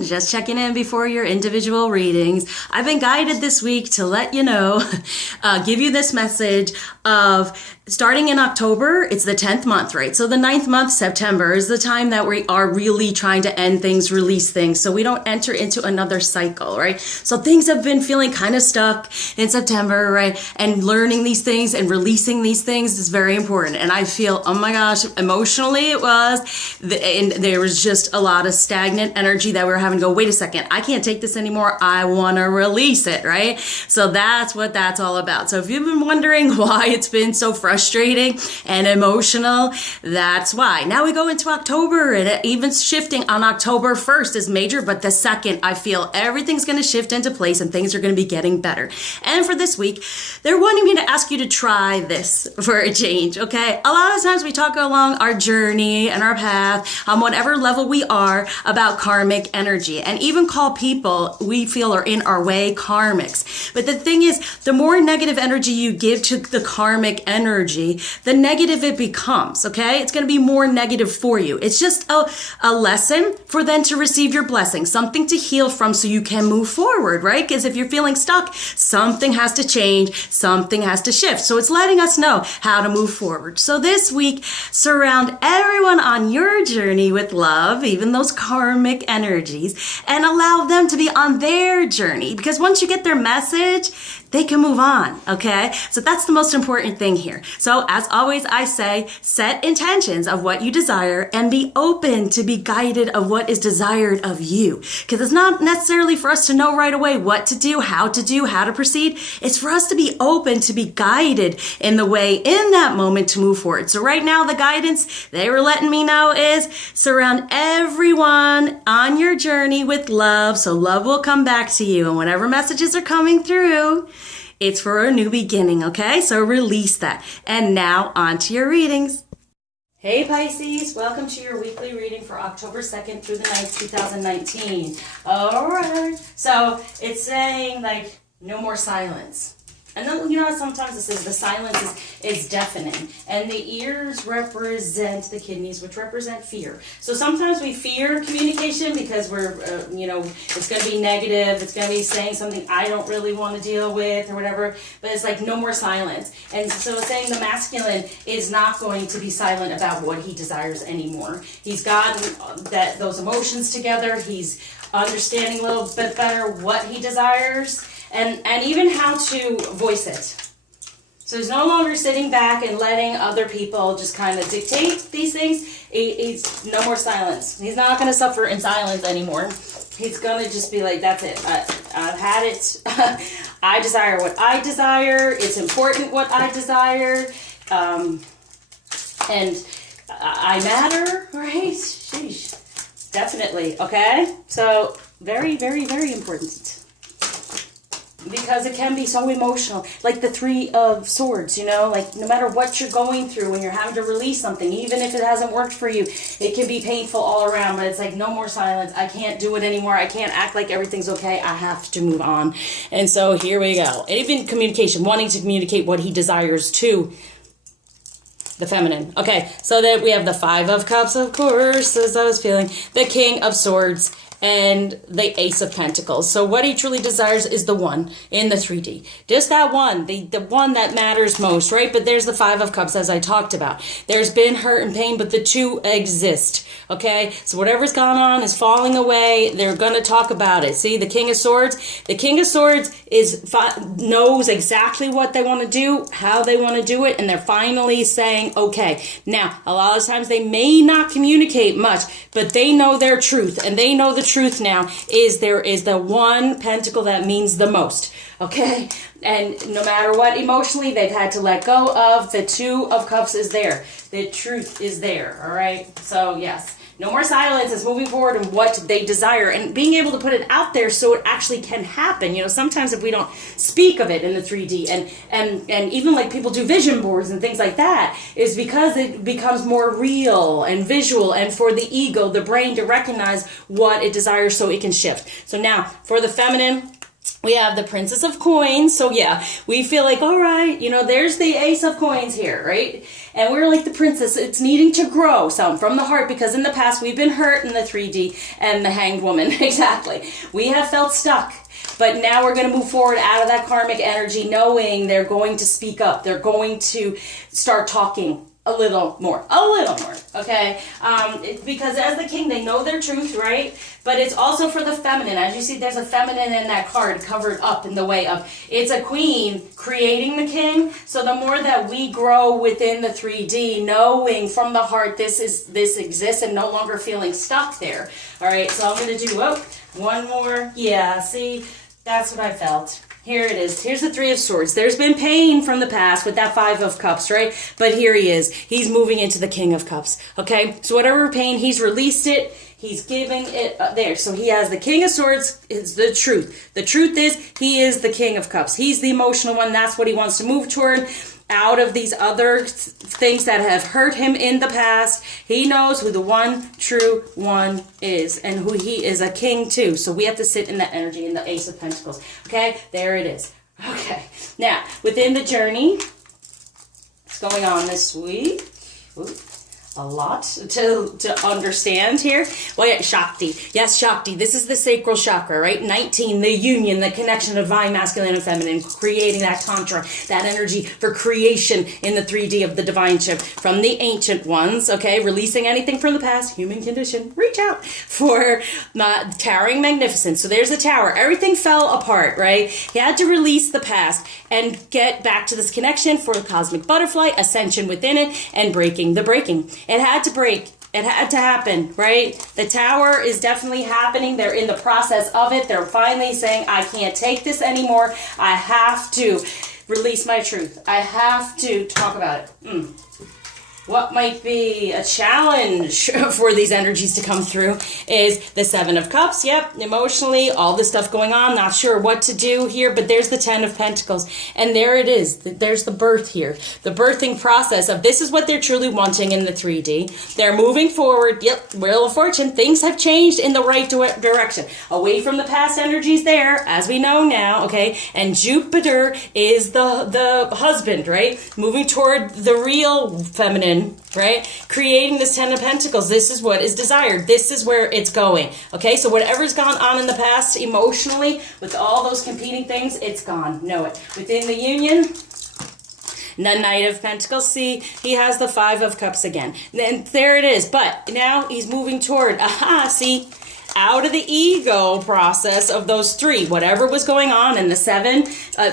Just checking in before your individual readings. I've been guided this week to let you know, give you this message of starting in October, it's the 10th month, right? So the 9th month, September, is the time that we are really trying to end things, release things, so we don't enter into another cycle, right? So things have been feeling kind of stuck in September, right? And learning these things and releasing these things is very important. And I feel, oh my gosh, emotionally it was, and there was just a lot of stagnant energy that we were having to go, wait a second, I can't take this anymore. I want to release it, right? So that's what that's all about. So if you've been wondering why it's been so frustrating and emotional, that's why. Now we go into October, and even shifting on October 1st is major, but the 2nd, I feel everything's going to shift into place and things are going to be getting better. And for this week, they're wanting me to ask you to try this for a change, okay? A lot of times we talk along our journey and our path on whatever level we are about karmic energy, and even call people we feel are in our way karmics. But the thing is, the more negative energy you give to the karmic energy, the negative it becomes, okay? It's going to be more negative for you. It's just a lesson for them to receive your blessing, something to heal from so you can move forward, right? Because if you're feeling stuck, something has to change, something has to shift. So it's letting us know how to move forward. So this week, surround everyone on your journey with love, even those karmic energies, and allow them to be on their journey. Because once you get their message, they can move on, okay? So that's the most important thing here. So as always, I say, set intentions of what you desire and be open to be guided of what is desired of you. Because it's not necessarily for us to know right away what to do, how to proceed. It's for us to be open to be guided in the way in that moment to move forward. So right now, the guidance they were letting me know is surround everyone on your journey with love, so love will come back to you. And whenever messages are coming through, it's for a new beginning, okay? So release that. And now on to your readings. Hey Pisces, welcome to your weekly reading for October 2nd through the 9th, 2019. All right. So it's saying like, no more silence. And then, you know, sometimes it says the silence is deafening. And the ears represent the kidneys, which represent fear. So sometimes we fear communication because we're, it's going to be negative. It's going to be saying something I don't really want to deal with or whatever. But it's like no more silence. And so it's saying the masculine is not going to be silent about what he desires anymore. He's gotten those emotions together. He's understanding a little bit better what he desires. And even how to voice it. So he's no longer sitting back and letting other people just kind of dictate these things. He's no more silence. He's not going to suffer in silence anymore. He's going to just be like, that's it. I've had it. I desire what I desire. It's important what I desire. And I matter, right? Sheesh. Definitely, okay? So very, very, very important. Because it can be so emotional. Like the 3 of Swords, you know, like no matter what you're going through when you're having to release something, even if it hasn't worked for you, it can be painful all around, but it's like no more silence. I can't do it anymore. I can't act like everything's okay. I have to move on. And so here we go. Even communication, wanting to communicate what he desires to the feminine. Okay, so that we have the 5 of Cups, of course, as I was feeling, the King of Swords, and the Ace of Pentacles. So what he truly desires is the one in the 3D. Just that one, the one that matters most, right? But there's the 5 of Cups, as I talked about. There's been hurt and pain, but the 2 exist, okay? So whatever's gone on is falling away. They're going to talk about it. See, the King of Swords? The King of Swords knows exactly what they want to do, how they want to do it, and they're finally saying, okay. Now, a lot of times they may not communicate much, but they know their truth, and they know the truth now is there is the one pentacle that means the most, okay? And no matter what emotionally they've had to let go of, the 2 of Cups is there. The truth is there, all right? So yes, no more silence is moving forward in what they desire and being able to put it out there so it actually can happen. You know, sometimes if we don't speak of it in the 3D and even like people do vision boards and things like that, is because it becomes more real and visual, and for the ego, the brain, to recognize what it desires so it can shift. So now for the feminine, We have the Princess of Coins. So yeah, we feel like, all right, you know, there's the Ace of Coins here, right? And we're like the princess. It's needing to grow some from the heart, because in the past we've been hurt in the 3D and the Hanged Woman. Exactly. We have felt stuck. But now we're going to move forward out of that karmic energy, knowing they're going to speak up. They're going to start talking a little more, okay? Because as the king, they know their truth, right? But it's also for the feminine. As you see, there's a feminine in that card covered up in the way of, it's a queen creating the king. So the more that we grow within the 3D, knowing from the heart this exists and no longer feeling stuck there. All right, so I'm going to do one more. Yeah, see, that's what I felt. Here it is. Here's the Three of Swords. There's been pain from the past with that Five of Cups, right? But here he is. He's moving into the King of Cups, okay? So whatever pain, he's released it. He's giving it there. So he has the King of Swords. It's the truth. The truth is he is the King of Cups. He's the emotional one. That's what he wants to move toward. Out of these other things that have hurt him in the past, he knows who the one true one is, and who he is a king too. So we have to sit in that energy, in the Ace of Pentacles. Okay, there it is. Okay, now within the journey, what's going on this week? Ooh, a lot to understand here. Well, yeah, Shakti. Yes, Shakti. This is the sacral chakra, right? 19, the union, the connection of divine, masculine, and feminine, creating that tantra, that energy for creation in the 3D of the divine ship from the ancient ones, okay? Releasing anything from the past, human condition, reach out for towering magnificence. So there's the tower. Everything fell apart, right? He had to release the past and get back to this connection for the cosmic butterfly, ascension within it, and breaking the breaking. It had to break. It had to happen, right? The tower is definitely happening. They're in the process of it. They're finally saying, I can't take this anymore. I have to release my truth. I have to talk about it. What might be a challenge for these energies to come through is the Seven of Cups. Yep, emotionally, all this stuff going on, not sure what to do here, but there's the Ten of Pentacles. And there it is. There's the birth here. The birthing process of this is what they're truly wanting in the 3D. They're moving forward. Yep, Wheel of Fortune. Things have changed in the right direction. Away from the past energies there, as we know now, okay? And Jupiter is the husband, right? Moving toward the real feminine, right? Creating this Ten of Pentacles. This is what is desired. This is where it's going. Okay, so whatever's gone on in the past emotionally with all those competing things, it's gone. Know it. Within the union, the Knight of Pentacles. See, he has the Five of Cups again. And there it is. But now he's moving toward, see, out of the ego process of those three, whatever was going on in the seven,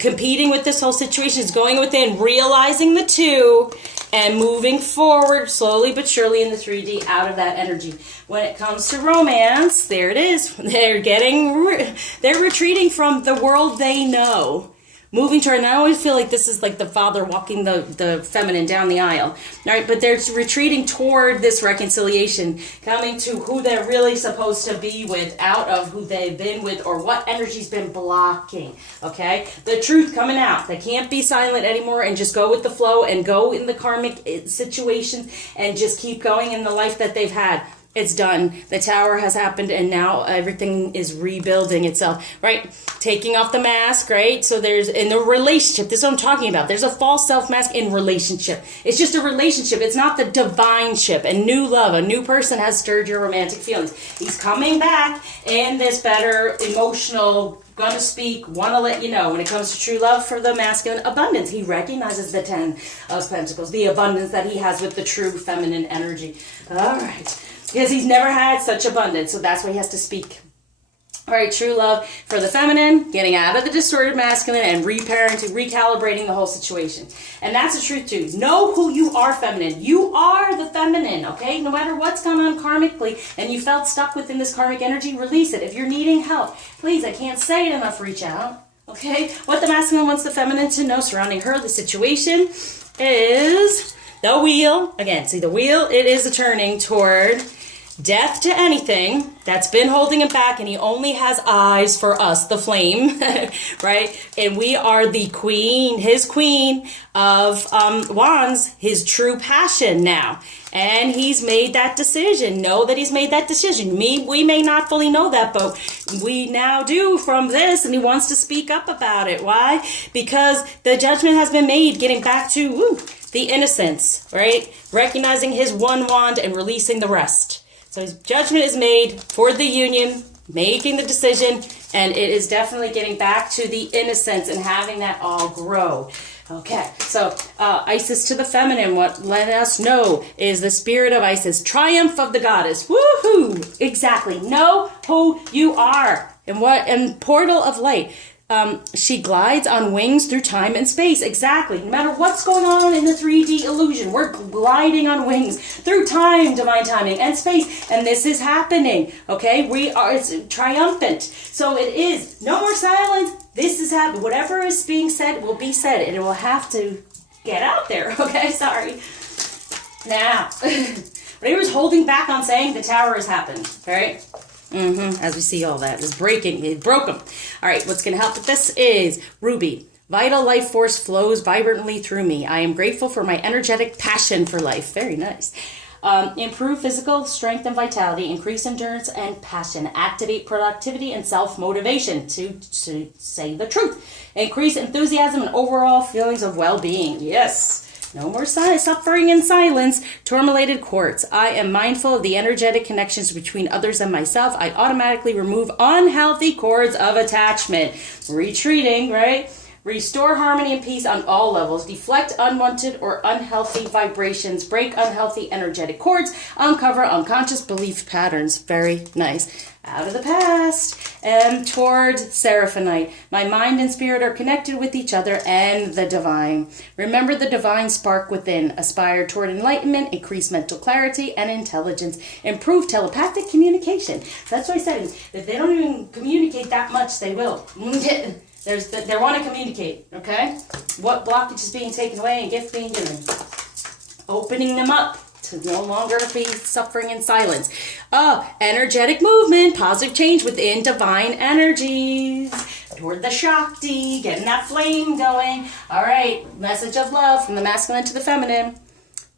competing with this whole situation is going within, realizing the two, and moving forward slowly but surely in the 3D out of that energy. When it comes to romance, there it is. They're retreating from the world they know. Moving toward, and I always feel like this is like the father walking the feminine down the aisle. All right, but they're retreating toward this reconciliation, coming to who they're really supposed to be with, out of who they've been with, or what energy's been blocking, okay? The truth coming out. They can't be silent anymore and just go with the flow and go in the karmic situations and just keep going in the life that they've had. It's done. The tower has happened, and now everything is rebuilding itself, right? Taking off the mask, right? So there's, in the relationship, this is what I'm talking about. There's a false self-mask in relationship. It's just a relationship. It's not the divine ship. And new love, a new person has stirred your romantic feelings. He's coming back in this better emotional, gonna speak, wanna let you know when it comes to true love for the masculine abundance. He recognizes the Ten of Pentacles, the abundance that he has with the true feminine energy. All right. Because he's never had such abundance, so that's why he has to speak. All right, true love for the feminine, getting out of the distorted masculine and reparenting, recalibrating the whole situation. And that's the truth too. Know who you are, feminine. You are the feminine, okay? No matter what's gone on karmically and you felt stuck within this karmic energy, release it. If you're needing help, please, I can't say it enough, reach out, okay? What the masculine wants the feminine to know surrounding her, the situation, is the wheel. Again, see the wheel, it is a turning toward death to anything that's been holding him back, and he only has eyes for us, the flame, right? And we are the queen, his queen of wands, his true passion now. And he's made that decision. Know that he's made that decision. We may not fully know that, but we now do from this, and he wants to speak up about it. Why? Because the judgment has been made, getting back to the innocence, right? Recognizing his one wand and releasing the rest. So his judgment is made for the union, making the decision, and it is definitely getting back to the innocence and having that all grow. Okay, so Isis to the feminine, what let us know is the spirit of Isis, triumph of the goddess. Woohoo! Exactly. Know who you are. And portal of light. She glides on wings through time and space. Exactly. No matter what's going on in the 3D illusion, we're gliding on wings through time, divine timing, and space. And this is happening. Okay? It's triumphant. So it is. No more silence. This is happening. Whatever is being said will be said. And it will have to get out there. Okay? Sorry. Now, whatever's holding back on saying the tower has happened. All right? As we see all that. It's breaking. It broke them. All right, what's going to help with this is Ruby. Vital life force flows vibrantly through me. I am grateful for my energetic passion for life. Very nice. Improve physical strength and vitality. Increase endurance and passion. Activate productivity and self-motivation to say the truth. Increase enthusiasm and overall feelings of well-being. Yes. No more suffering in silence. Tourmalated quartz. I am mindful of the energetic connections between others and myself. I automatically remove unhealthy cords of attachment. Retreating, right? Restore harmony and peace on all levels. Deflect unwanted or unhealthy vibrations. Break unhealthy energetic cords. Uncover unconscious belief patterns. Very nice. Out of the past and toward Seraphonite. My mind and spirit are connected with each other and the divine. Remember the divine spark within. Aspire toward enlightenment, increase mental clarity and intelligence. Improve telepathic communication. That's what I said. If they don't even communicate that much, they will. They want to communicate, okay? What blockage is being taken away and gift being given? Opening them up to no longer be suffering in silence. Energetic movement, positive change within divine energies. Toward the Shakti, getting that flame going. All right, message of love from the masculine to the feminine.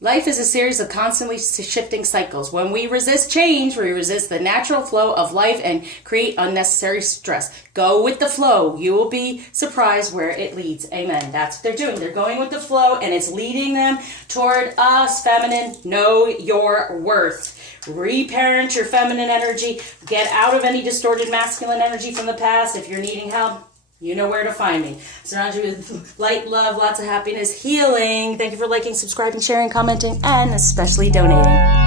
Life is a series of constantly shifting cycles. When we resist change, we resist the natural flow of life and create unnecessary stress. Go with the flow. You will be surprised where it leads. Amen. That's what they're doing. They're going with the flow, and it's leading them toward us, feminine. Know your worth. Reparent your feminine energy. Get out of any distorted masculine energy from the past. If you're needing help, you know where to find me. Surround you with light, love, lots of happiness, healing. Thank you for liking, subscribing, sharing, commenting, and especially donating.